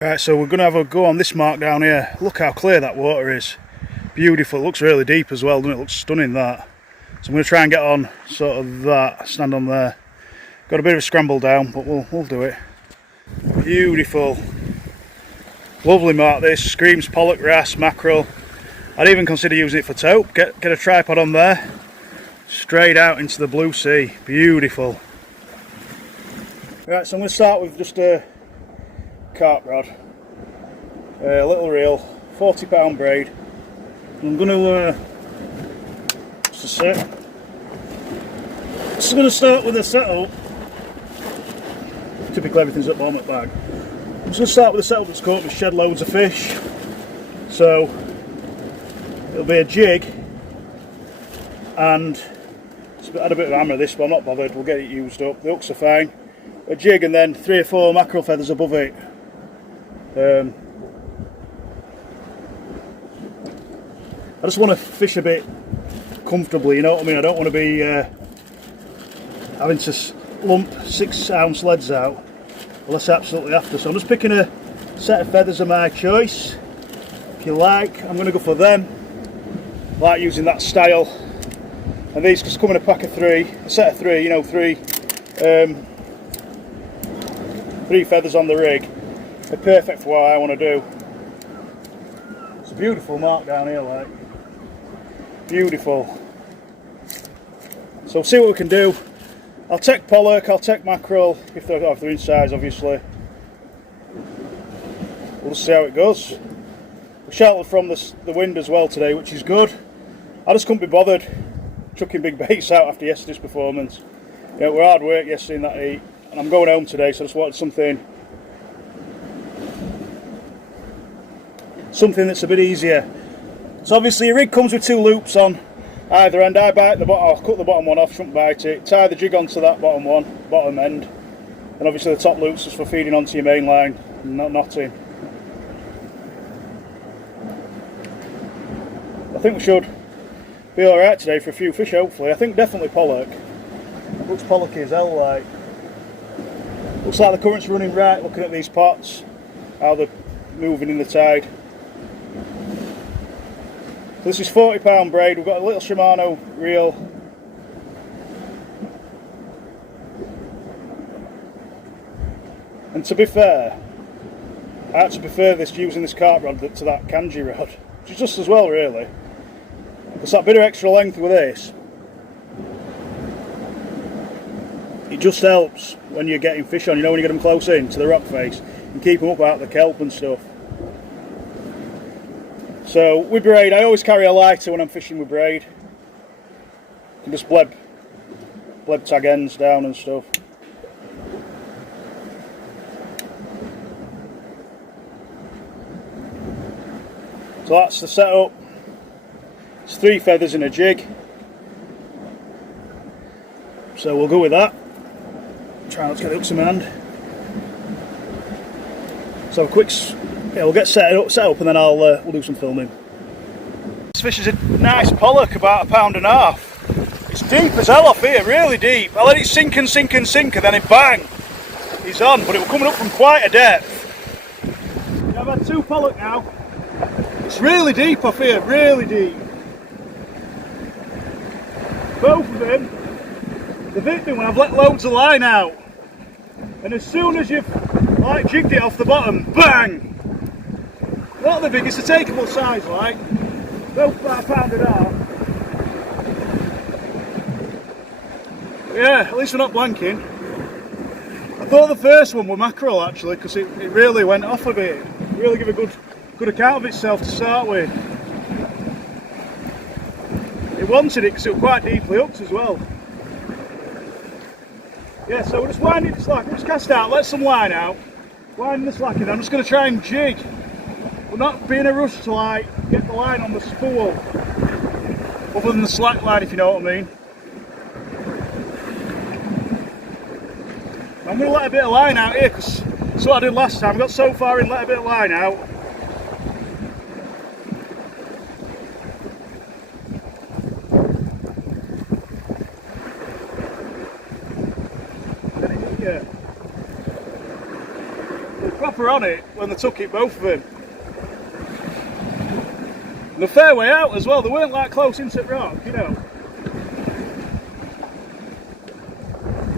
Right, so we're going to have a go on this mark down here. Look how clear that water is. Beautiful. It looks really deep as well, doesn't it? It looks stunning, that. So I'm going to try and get on sort of that, stand on there. Got a bit of a scramble down, but we'll do it. Beautiful. Lovely mark this. Screams pollock, wrasse, mackerel. I'd even consider using it for taupe. Get a tripod on there. Straight out into the blue sea. Beautiful. Right, so I'm going to start with just a carp rod, a little reel, 40-pound braid. I'm going to just a sec. Just going to start with a setup. Typically everything's at the bottom of the bag. I'm just going to start with a setup that's caught me shed loads of fish. So it'll be a jig, and I had a bit of a hammer this, but I'm not bothered. We'll get it used up. The hooks are fine. A jig and then 3 or 4 mackerel feathers above it. I just want to fish a bit comfortably, you know what I mean? I don't want to be having to lump 6-ounce leads out unless I absolutely have to. So I'm just picking a set of feathers of my choice. If you like, I'm going to go for them. I like using that style. And these just come in a pack of 3, a set of 3, you know, 3 feathers on the rig. They're perfect for what I want to do. It's a beautiful mark down here, like. Beautiful. So we'll see what we can do. I'll take pollock, I'll take mackerel, if they're in size, obviously. We'll just see how it goes. We're sheltered from the wind as well today, which is good. I just couldn't be bothered chucking big baits out after yesterday's performance. You know, it was hard work yesterday in that heat, and I'm going home today, so I just wanted something that's a bit easier. So obviously your rig comes with 2 loops on either end. I bite the bottom, I'll cut the bottom one off, shouldn't bite it. Tie the jig onto that bottom end, and obviously the top loop's just for feeding onto your main line, not knotting. I think we should be alright today for a few fish, hopefully. I think definitely pollock. Looks pollocky as hell, like. Looks like the current's running right, looking at these pots, how they're moving in the tide. This is 40-pound braid. We've got a little Shimano reel. And to be fair, I actually prefer this using this carp rod to that kanji rod, which is just as well, really. It's that bit of extra length with this. It just helps when you're getting fish on, you know, when you get them close in to the rock face and keep them up out of the kelp and stuff. So with braid, I always carry a lighter when I'm fishing with braid. You can just bleb tag ends down and stuff. So that's the setup. It's 3 feathers in a jig. So we'll go with that. Try not to get the hooks in my hand. So a quick, we'll get set up and then we'll do some filming. This fish is a nice pollock, about 1.5 pounds. It's deep as hell off here, really deep. I let it sink and sink and sink, and then it bang, he's on. But it was coming up from quite a depth. I've had 2 pollock now. It's really deep off here, really deep. Both of them, they've hit me when I've let loads of line out. And as soon as you've like jigged it off the bottom, bang! Not the biggest, a takeable size, like. Both about 1.5 pounds. Yeah, at least we're not blanking. I thought the first one were mackerel actually, because it really went off a bit. It really gave a good account of itself to start with. It wanted it because it was quite deeply hooked as well. Yeah, so we're just winding the slack, we'll just cast out, let some line out, winding the slack in. I'm just going to try and jig. We're not being in a rush to like get the line on the spool, other than the slack line, if you know what I mean. I'm going to let a bit of line out here because that's what I did last time. I got so far in, let a bit of line out. proper on it when they took it, both of them. And a fair way out as well, they weren't like close into the rock, you know.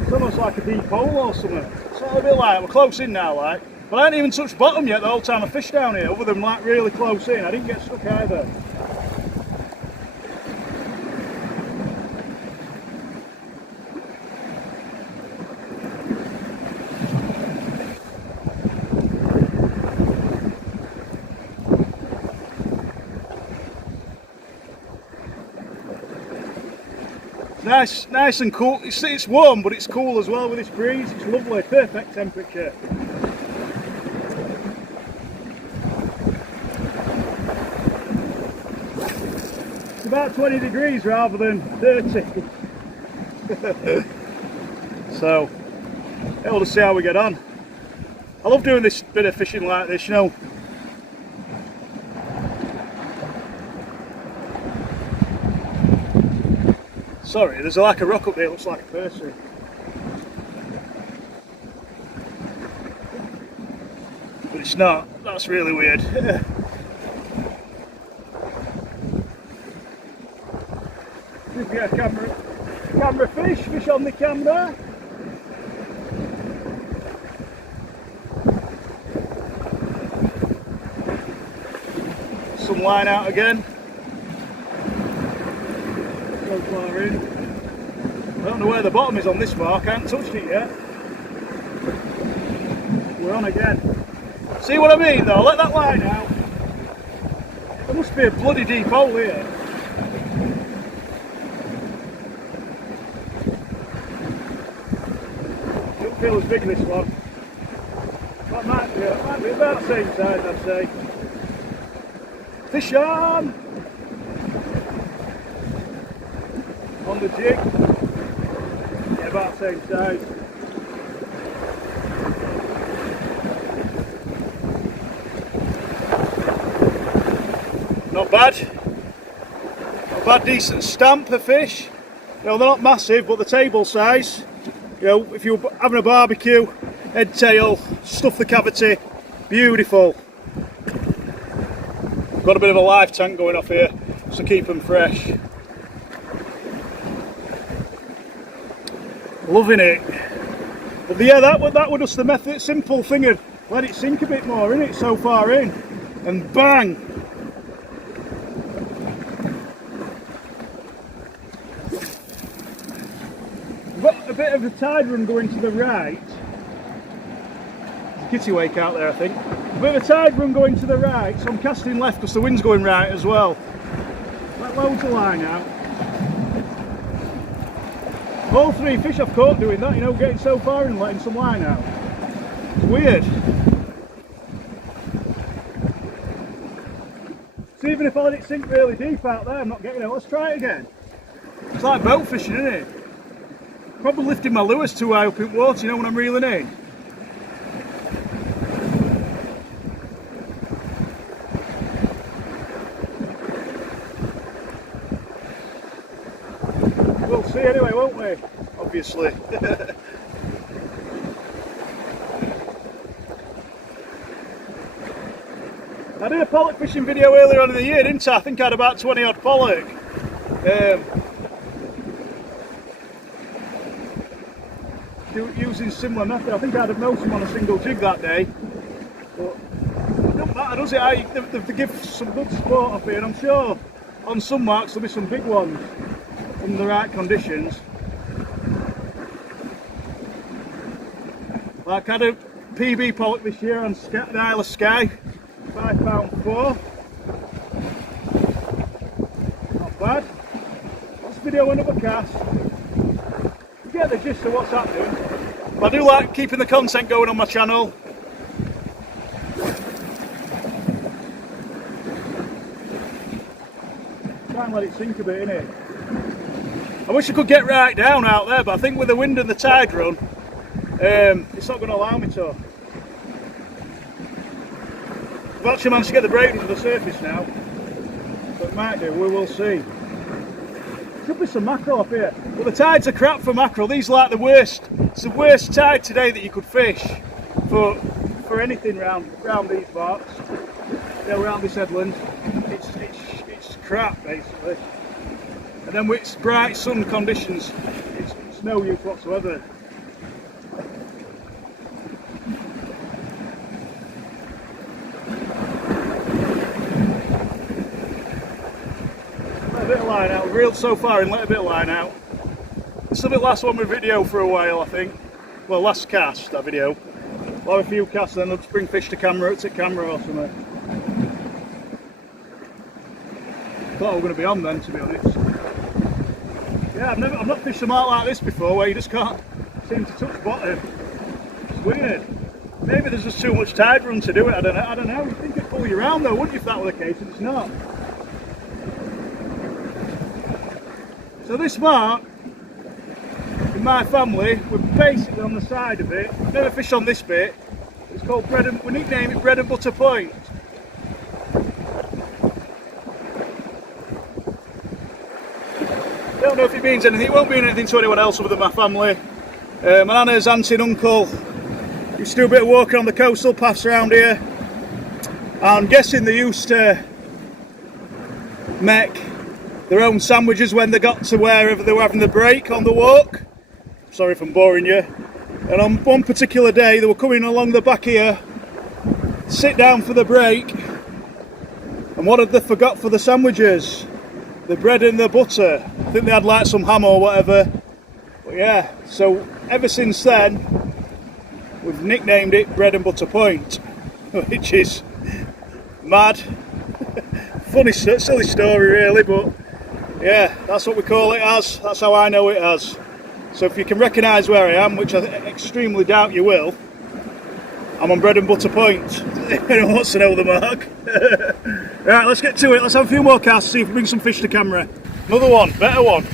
It's almost like a deep hole or something. It's a bit like, we're close in now, like. But I hadn't even touched bottom yet the whole time I fished down here, other than like really close in. I didn't get stuck either. Nice and cool. It's warm, but it's cool as well with this breeze. It's lovely, perfect temperature. It's about 20 degrees rather than 30. So, yeah, we'll just see how we get on. I love doing this bit of fishing like this, you know. Sorry, there's like a rock up there, looks like a person. But it's not, that's really weird. We've got a camera fish on the camera. Some line out again. So far in. I don't know where the bottom is on this mark, I haven't touched it yet. We're on again. See what I mean though? Let that line out. There must be a bloody deep hole here. Don't feel as big this one. That might be about the same size, I'd say. Fish on! On the jig. Yeah, about the same size. Not bad. Not bad, decent stamp of fish. You know, they're not massive, but the table size. You know, if you're having a barbecue, head, tail, stuff the cavity, beautiful. Got a bit of a live tank going off here, just to keep them fresh. Loving it. But yeah, that was just the method, simple thing of let it sink a bit more, innit, so far in. And bang! We've got a bit of a tide run going to the right. There's a kittiwake out there, I think. A bit of a tide run going to the right, so I'm casting left because the wind's going right as well. Let loads of line out. All three fish I've caught doing that, you know, getting so far and letting some line out. It's weird. So even if I let it sink really deep out there, I'm not getting it. Let's try it again. It's like boat fishing, isn't it? Probably lifting my lures too high up in water, you know, when I'm reeling in. We'll see anyway, won't we? Obviously. I did a pollock fishing video earlier on in the year, didn't I? I think I had about 20 odd pollock. Using similar method. I think I'd have known some on a single jig that day. But it don't matter, does it? They give some good sport up here, and I'm sure on some marks there'll be some big ones in the right conditions. Like I had a PB pollock this year on the Isle of Skye, £5.4. Not bad. Let's video another cast. You get the gist of what's happening. I do like keeping the content going on my channel. Try and let it sink a bit, innit? I wish I could get right down out there, but I think with the wind and the tide run, it's not going to allow me to. I've actually managed to get the break to the surface now, so it might do, we will see. Should be some mackerel up here, but the tides are crap for mackerel. These are like the worst. It's the worst tide today that you could fish for for anything round these marks, you know, around this headland. It's crap basically. And then with bright sun conditions, it's no use whatsoever. Let a bit of line out. We've reeled so far and let a bit of line out. This will be the last one with video for a while, I think. Well, last cast, that video. We'll have a few casts, then I'll just bring fish to camera, or something. Thought we were going to be on then, to be honest. Yeah, I've not fished a mark like this before, where you just can't seem to touch bottom. It's weird. Maybe there's just too much tide run to do it. I don't know. You'd think it'd pull you around though, wouldn't you, if that were the case? And it's not. So this mark, in my family, we're basically on the side of it. We've never fished on this bit. It's called we nickname it Bread and Butter Point. I don't know if it means anything. It won't mean anything to anyone else other than my family. My nana's auntie and uncle used to do a bit of walking on the coastal paths around here. I'm guessing they used to make their own sandwiches when they got to wherever they were having the break on the walk. Sorry if I'm boring you. And on one particular day they were coming along the back here, sit down for the break, and what had they forgot for the sandwiches? The bread and the butter. I think they had like some ham or whatever. But yeah, so ever since then we've nicknamed it Bread and Butter Point, which is mad. Funny, silly story really, but yeah, that's what we call it as. That's how I know it as. So if you can recognise where I am, which I extremely doubt you will, I'm on Bread and Butter Point. If anyone wants to know the mark. Right, let's get to it. Let's have a few more casts, see if we bring some fish to camera. Another one, better one,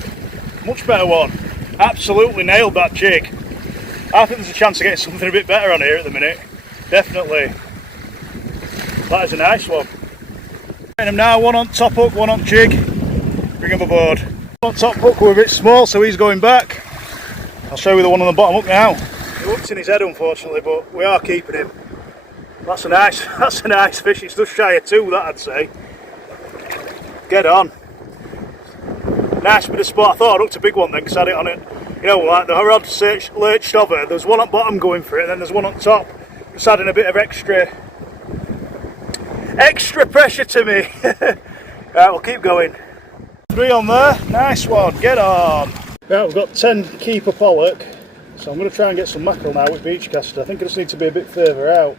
much better one. Absolutely nailed that jig. I think there's a chance of getting something a bit better on here at the minute. Definitely. That is a nice one. Getting him now, one on top hook, one on jig. Bring him aboard. On top hook, we're a bit small, so he's going back. I'll show you the one on the bottom hook now. He hooked in his head, unfortunately, but we are keeping him. That's a nice fish. It's just shy of 2, that I'd say. Get on. Nice bit of spot. I thought I hooked a big one then because I had it on it. You know, like the rod lurched over. There's one at bottom going for it, and then there's one on top. Just adding a bit of extra pressure to me. Right, we'll keep going. 3 on there. Nice one. Get on. Right, we've got 10 keeper pollock. So I'm going to try and get some mackerel now with beach caster. I think I just need to be a bit further out.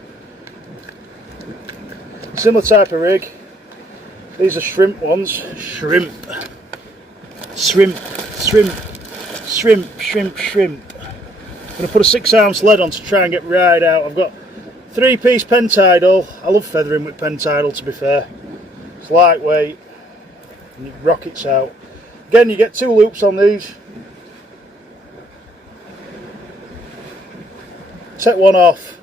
Similar type of rig. These are shrimp ones. Shrimp. I'm going to put a 6-ounce lead on to try and get right out. I've got 3-piece pen tidal. I love feathering with pen tidal, to be fair. It's lightweight and it rockets out. Again, you get 2 loops on these. Take one off.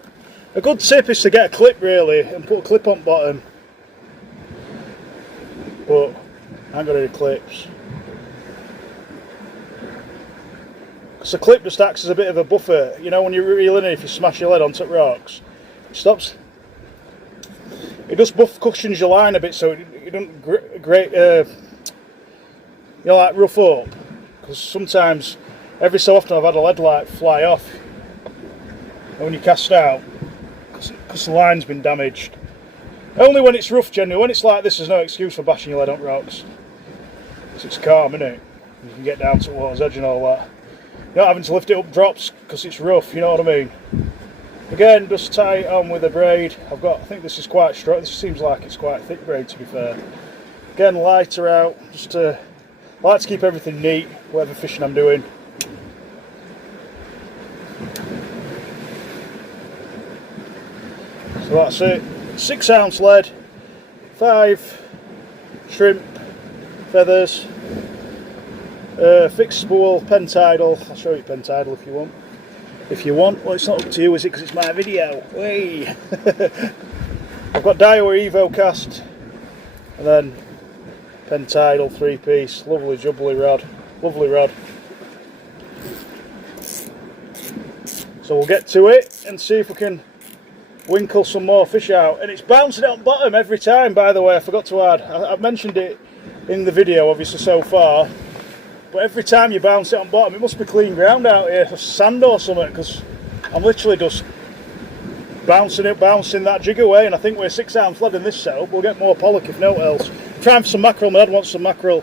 A good tip is to get a clip really and put a clip on bottom. But I ain't got any clips. Because the clip just acts as a bit of a buffer. You know, when you're reeling in, if you smash your lead onto rocks, it stops. It just cushions your line a bit so it doesn't you know, like rough up. Because sometimes, every so often I've had a lead light fly off when you cast out because the line's been damaged. Only when it's rough generally. When it's like this, there's no excuse for bashing your lead on rocks. Because it's calm, isn't it? You can get down to the water's edge and all that. You're not having to lift it up drops because it's rough, you know what I mean? Again, just tie it on with a braid. I think this is quite strong. This seems like it's quite a thick braid, to be fair. Again, lighter out. I like to keep everything neat, whatever fishing I'm doing. So that's it. 6-ounce lead, 5 shrimp feathers, fixed spool, pen tidal. I'll show you pen tidal if you want. Well, it's not up to you, is it? Because it's my video. Hey. I've got Daiwa Evo cast, and then pen tidal 3-piece. Lovely jubbly rod. Lovely rod. So we'll get to it and see if we can winkle some more fish out, and it's bouncing on bottom every time. By the way, I forgot to add, I've mentioned it in the video obviously so far, but every time you bounce it on bottom, it must be clean ground out here, sand or something, because I'm literally just bouncing that jig away, and I think we're 6 ounce lead in this setup. We'll get more pollock if no else. Trying for some mackerel. My dad wants some mackerel.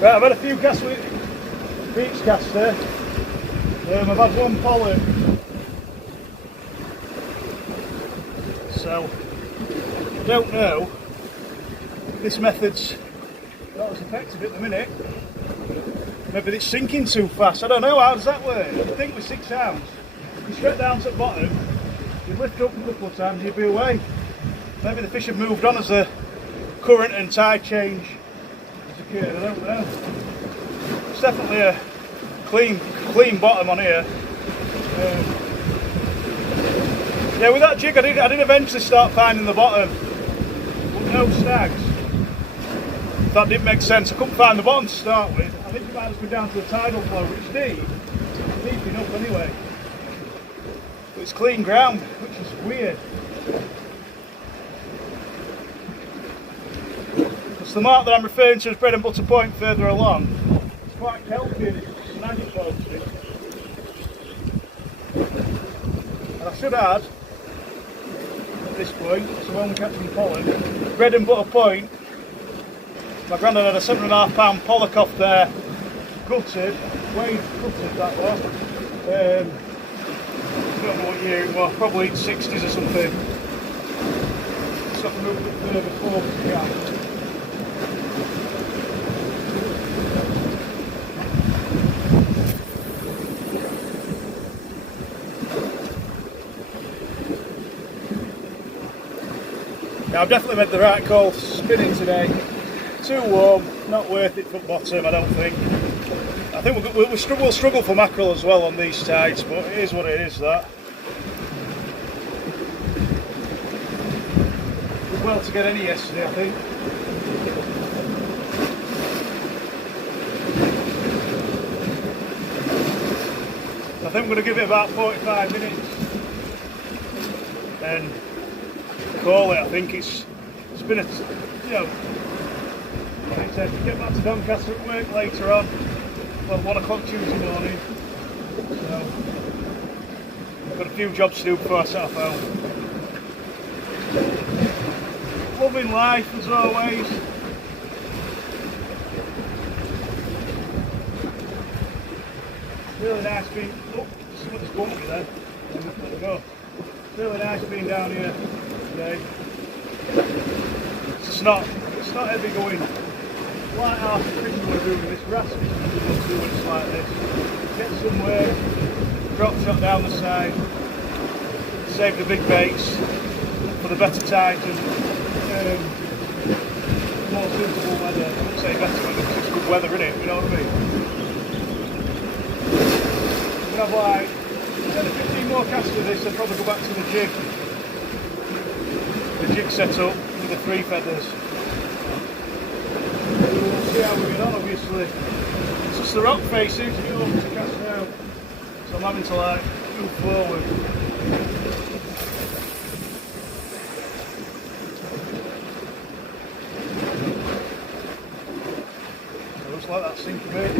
Right, I've had a few casts with beach caster. I've had one pollock. So, I don't know if this method's not as effective at the minute. Maybe it's sinking too fast. I don't know, how does that work? I think with 6 ounce, you straight down to the bottom, you lift up a couple of times, you'd be away. Maybe the fish have moved on as the current and tide change has occurred, I don't know. It's definitely a clean bottom on here. Yeah, with that jig I did eventually start finding the bottom, but no snags. That didn't make sense. I couldn't find the bottom to start with. I think it might have been down to the tidal flow, which is deep enough anyway. But it's clean ground, which is weird. Because the mark that I'm referring to is Bread and Butter Point further along. It's quite kelpy and it's snaggy focusing. And I should add, at this point, so when we catch some pollen, Bread and Butter Point, my granddad had a 7.5 pound pollock off there, gutted, weighed gutted that was. I don't know what year it was, probably 60s or something. So I can move it further forward if you can. Now I've definitely made the right call spinning today. Too warm, not worth it for bottom, I don't think. I think we'll struggle for mackerel as well on these tides, but it is what it is, that. Did well to get any yesterday, I think. I think we're going to give it about 45 minutes and call it. I think it's been a, you know, like I said, get back to Doncaster at work later on, well, 1 o'clock Tuesday morning, so I've got a few jobs to do before I set off home. Loving life as always. Really nice being, oh, something's bumpy there, let it go. It's really nice being down here today. It's not heavy going. Light-hearted fishing we're doing this grass fishing we're doing when it's like this. Get somewhere, drop shot down the side, save the big baits for the better tides and more suitable weather. I wouldn't say better weather because it's good weather, isn't it? You know what I mean? We're going to have like 10 or 15 more casts of this and probably go back to the jig set up with the 3 feathers. We'll see how we get on, obviously. It's just the rock faces to get over to cast now, so I'm having to like move forward. So just let that sink a bit.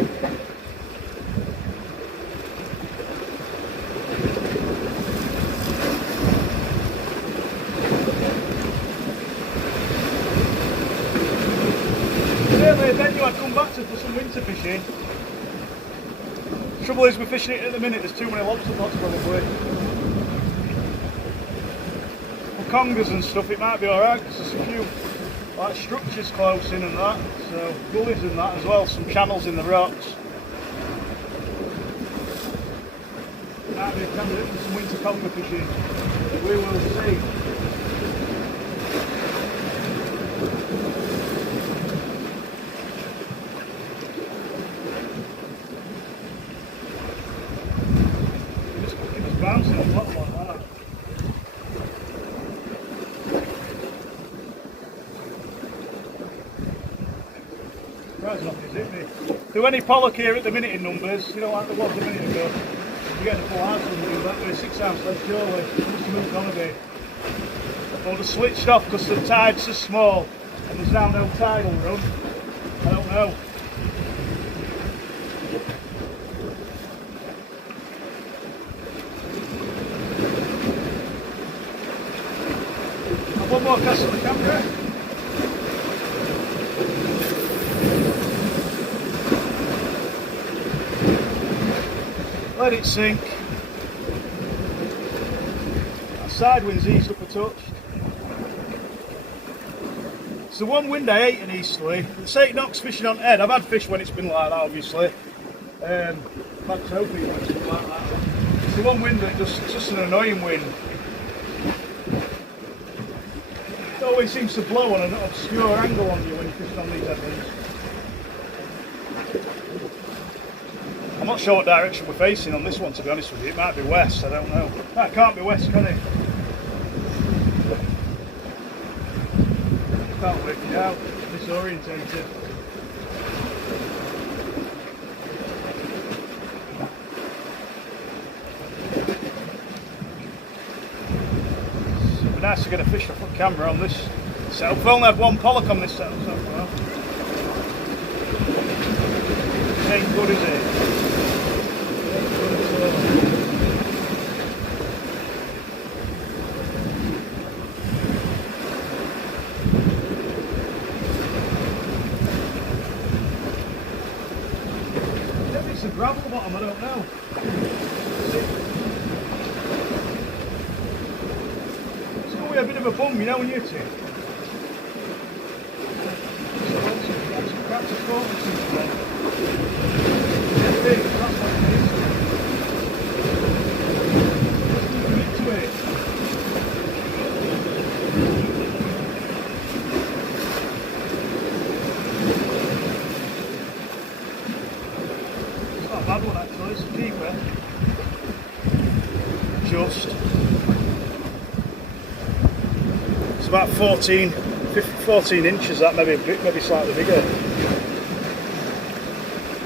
Then I'd come back to for some winter fishing. Trouble is, we're fishing it at the minute, there's too many lobster pots probably. For congers and stuff it might be alright because there's a few like structures close in and that, so gullies and that as well, some channels in the rocks. Might be a candidate for some winter conger fishing. We will see. Bouncing on the bottom like that. Right, not is it me? Do any pollock here at the minute in numbers, you know, like there was a minute ago. You get the full house and do that with a 6 ounce lead surely. Just moved on a bit. Or just switched off because the tide's so small and there's now no tidal run. I don't know. Have one more cast on the camera. Let it sink. That side wind's eased up a touch. It's the one wind I hate in easterly. They say it knocks fishing on head. I've had fish when it's been like that, obviously. I've had trophy when it's been like that. It's the one wind that it's just an annoying wind. It always seems to blow on an obscure angle on you when you're fishing on these headlands. I'm not sure what direction we're facing on this one, to be honest with you. It might be west, I don't know. That can't be west, can it? Can't work it out. Disorientated. It'd be nice to get a fish off the camera on this setup. We've only had one pollock on this setup so far. It ain't good, is it? Maybe it's a gravel bottom, I don't know. It's got a bit of a bum, you know, when you hit it. Perhaps a focus into it. Yeah, big, that's what it is. Commit to it. It's not a bad one actually, it's a keeper. Just. It's about 14 inches, that maybe slightly bigger.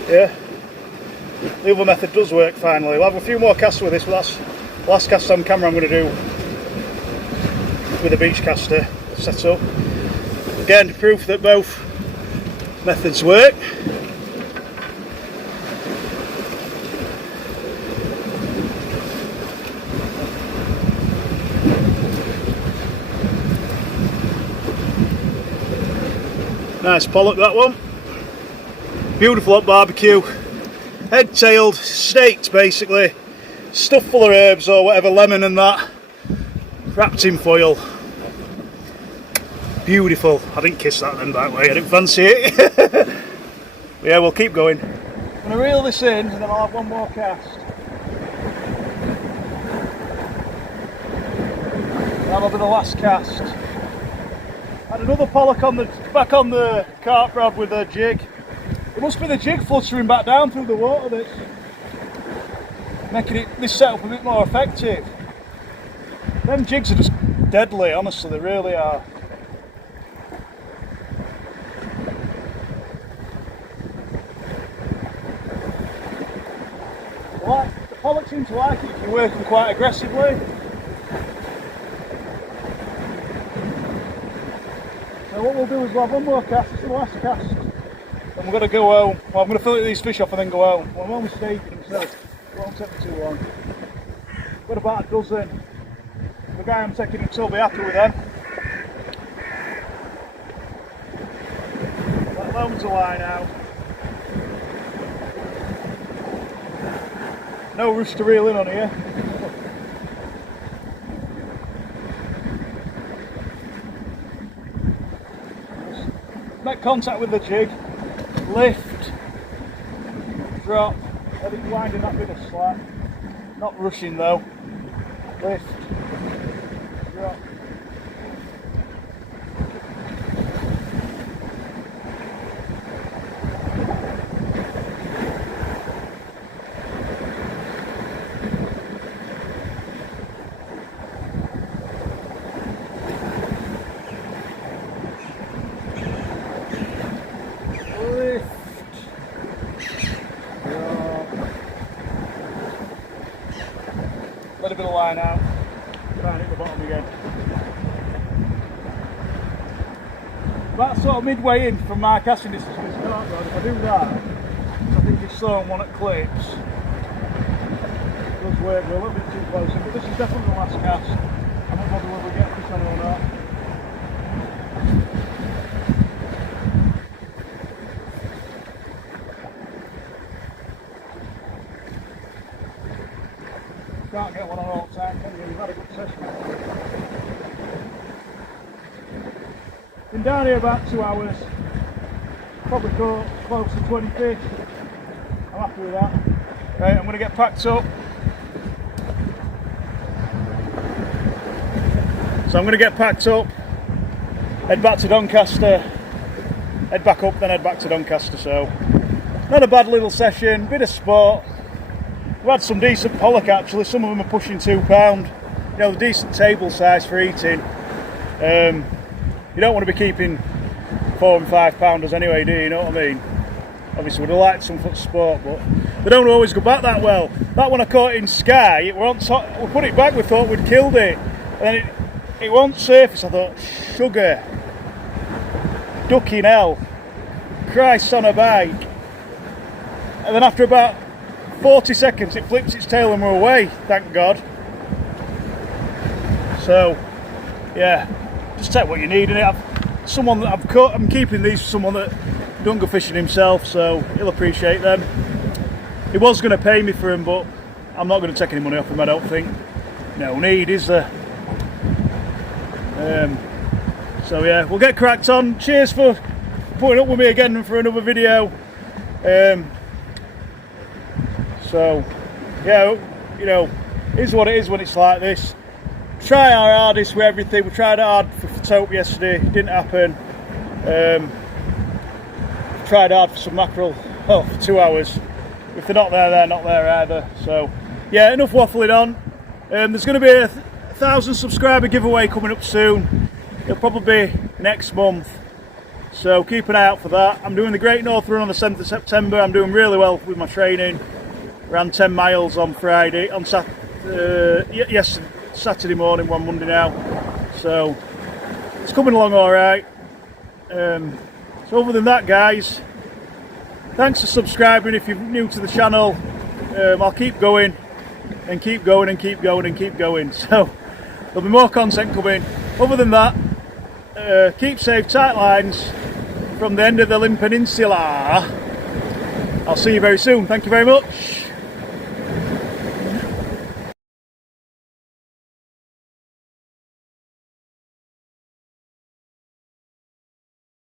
Yeah, the other method does work finally. We'll have a few more casts with this, but that's the last cast on camera I'm going to do with a beach caster set up. Again, proof that both methods work. Nice pollock, that one. Beautiful hot barbecue. Head-tailed, steaked basically. Stuffed full of herbs or whatever, lemon and that. Wrapped in foil. Beautiful. I didn't kiss that then, by the way, I didn't fancy it. But yeah, we'll keep going. I'm going to reel this in and then I'll have one more cast. That'll be the last cast. Had another pollock back on the carp rod with a jig. It must be the jig fluttering back down through the water that's making this setup a bit more effective. Them jigs are just deadly, honestly, they really are. The pollock seem to like it if you're working quite aggressively. So what we'll do is we'll have one more cast, it's the last cast. And we're going to go home. Well, I'm going to fillet these fish off and then go home. Well, I'm only staking them, so it won't take me too long. Got about a dozen. The guy I'm taking him to will be happy with them. Got loads of line out. No rush to reel in on here. Make contact with the jig. Lift, drop, let it wind in that bit of slack, not rushing though, lift, drop. Let a bit of line out, try and hit the bottom again. That's sort of midway in from my casting distance with the start rod. If I do that, I think it's throwing one at clips. It does work, we're a little bit too close in, but this is definitely the last cast. I'm not bothered whether we get fish on or not. Can't get one on all the time, can you? You've had a good session. Been down here about 2 hours. Probably caught close to 20 fish. I'm happy with that. Right, I'm going to get packed up. So I'm going to get packed up, head back to Doncaster, head back up, then head back to Doncaster. So not a bad little session, bit of sport. We've had some decent pollock actually, some of them are pushing £2. You know, the decent table size for eating. You don't want to be keeping £4 and £5 anyway, do you? You know what I mean? Obviously would have liked some foot sport, but they don't always go back that well. That one I caught in Skye, it were on top, we put it back, we thought we'd killed it, and then it won't surface. I thought, sugar, ducking hell, Christ on a bike. And then after about 40 seconds it flips its tail and we're away, thank God. So yeah, just take what you need in it. Someone that I'm keeping these for someone that don't go fishing himself, so he'll appreciate them. He was going to pay me for him, but I'm not going to take any money off him, I don't think. No need, is there? So yeah, we'll get cracked on. Cheers for putting up with me again for another video. So yeah, you know, it is what it is when it's like this. Try our hardest with everything. We tried hard for taupe yesterday, didn't happen. Tried hard for some mackerel, oh, for 2 hours. If they're not there, they're not there either. So yeah, enough waffling on. There's going to be a 1,000 subscriber giveaway coming up soon. It'll probably be next month, so keep an eye out for that. I'm doing the Great North Run on the 7th of September. I'm doing really well with my training. Ran 10 miles on Friday, on Saturday morning, one Monday now. So it's coming along all right. So other than that, guys, thanks for subscribing if you're new to the channel. I'll keep going and keep going and keep going and keep going. So there'll be more content coming. Other than that, keep safe, tight lines from the end of the Limb Peninsula. I'll see you very soon. Thank you very much.